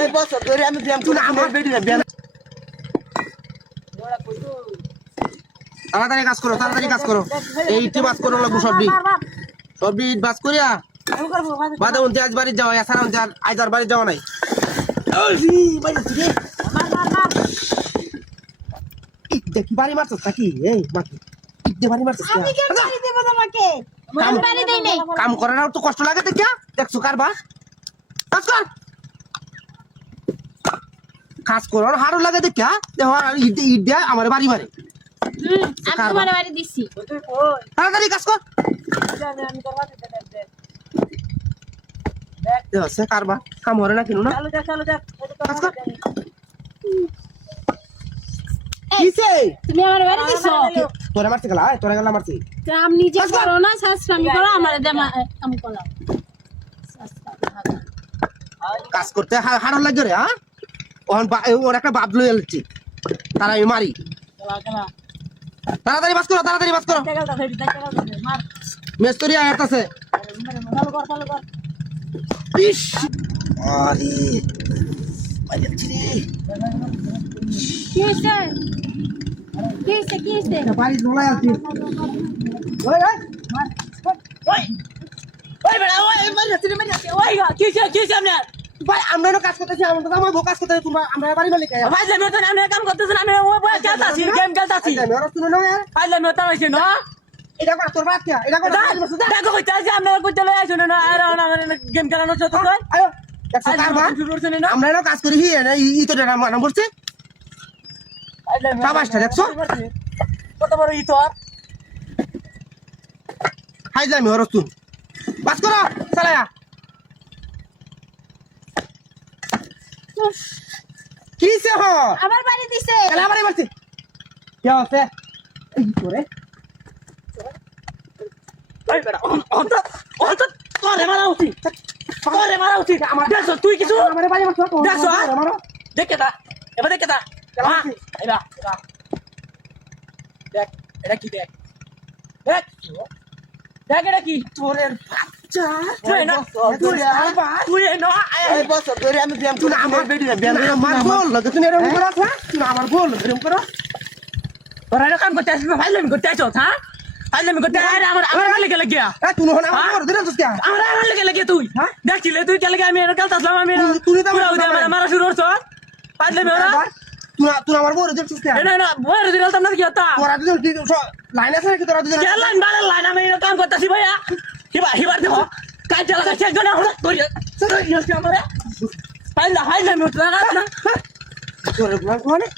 এই বছর ধরে আমি ব্যায়াম করি আমার বেটি না ব্যায়াম তাড়াতাড়ি কাজ করো তাড়াতাড়ি কাজ করো। এই ইটে বাস করো লাগবো সবজি সবজি ইট বাস করিয়া বাদে উনতে আজ বাড়ি যাওয়া এছাড়া উনতে আজ আর বাড়ি যাওয়া নাই। ইট দেখি বাড়ি মারছস নাকি? এই মাটি ইট বাড়ি মারছস আমি কেন? বাড়ি দেব তোমাকে? আমি বাড়ি দেই নাই। কাম করে না তো কষ্ট লাগে দেখিয়া। দেখছ কারবা কাজ কর কাজ করো হারো লাগে দেখিয়া দেখো আর ইট দিয়ে- ইট দিয়ে আমার বাড়ি বাড়ি। দিছি। তাড়াতাড়ি কাজ কর। সে কারবা কাম করে না কিনু না। কাজ কর। কিসে তুমি আমার বাড়ি দিছো? তোরা মারছে গেলা তোরা গেলা মারছে। কাম নিজে করো। না শাস্ত্রামি করো আমার দেমা কাম করো কাজ করতে হা- হারো লাগে রে হ্যাঁ? ওর একটা বাপ লই এলছি। তারা আমি মারি। তাড়াতাড়ি বাস করো, তাড়াতাড়ি বাস করো। মেস্তরি আয়াত আছে। কি আছে ভাই আমরা কাজ করতেছি আমরা তো আমার বউ কাজ করতেছি তোমরা আমরা বাড়ি মালিক ভাই আমি ওরা শুনে নাও यार এটা কর তোর বাদ কে? এটা কর আয়ো দেখছ কারবা আমরা এনো কাজ করি না ই তো না করছে। বাবাসটা দেখছ? হাই ওর তুই বাস করো চালায়া। হ? আমার বাড়ি দিছে। এলা বাড়ি মারছি কে আছে? এই করে তুই কিছু আমারে বাড়ি মারছো দেখছ, হ্যাঁ? দেখে তা এবার দেখে তা। এবার এবার দেখ এটা কি দেখ? দেখ দেখ এটা কি? তোরের বাচ্চা না না ধরে না আমার না গোল লাগে এরকম করো না না এটা কাম করতে আসবে ভাই আমি করতে আসো হ্যাঁ আমি করতে আরে আমার আমার লেগে লাগিয়া এ তুই হন আমার হ্যাঁ? দিন তো কে আমার আমার লেগে লাগে তুই হ্যাঁ? দেখছিলে তুই চলে আমি এর কাল আসলাম আমি তুই- তো আমার। মারা শুরু করছ পাইলে মেরা তুই তুই আমার গোল দিন কে এটা না বইয়ের দিন তো কি হতা তোরা দুজন লাইন আছে নাকি তোরা দুজন লাইন বাড়ার লাইন আমি কাম করতেছি ভাইয়া হিবা হিবার দেখো কাজ চালা কাছে একজন হঠাৎ করি সরি ইয়েস আমারে পাইলা হাইলে আমি উঠলা না তোর গোল কোনে